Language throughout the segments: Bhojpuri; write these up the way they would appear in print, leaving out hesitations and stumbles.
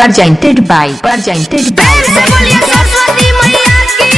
presented by सरस्वती मैया की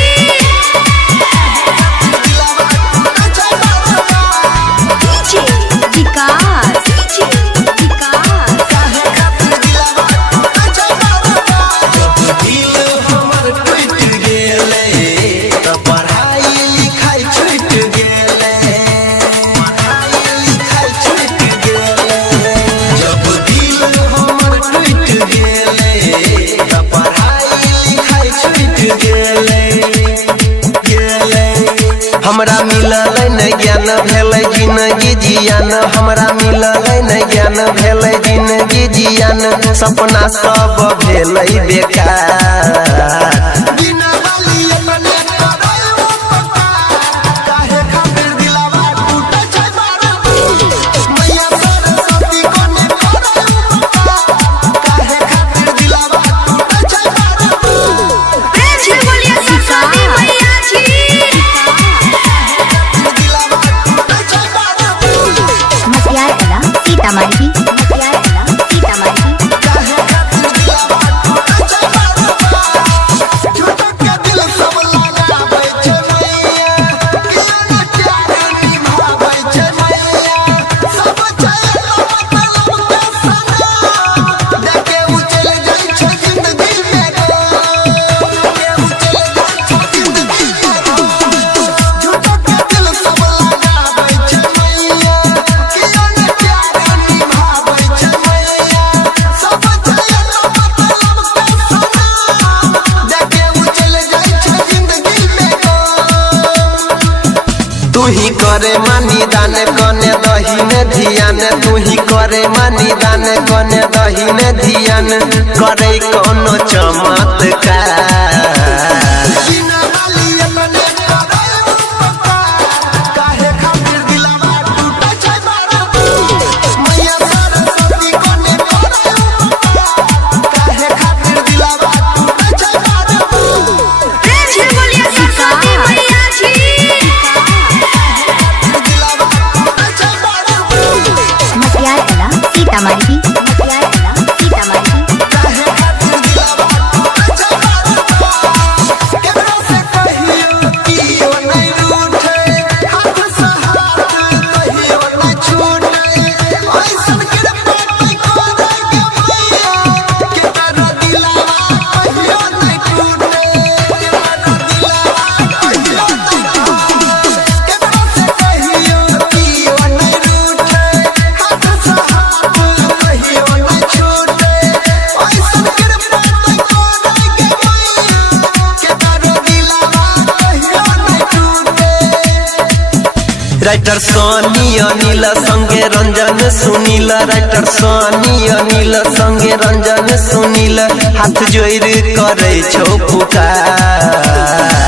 हमरा मिलल न ज्ञान भेल जिंदगी जियान हमरा मिलल न ज्ञान भेल जिंदगी जियान सपना सब भेल बेकार तू ही करे मानी दान कने दहीन धियान तू ही करे मानी दान कने दहीन धियान करे कोनो चमत्कार राइटर सोनी अनिल संगे रंजन सुनील राइटर सोनी अनिल संगे रंजन सुनील हाथ जोड़ करे छो पुकार।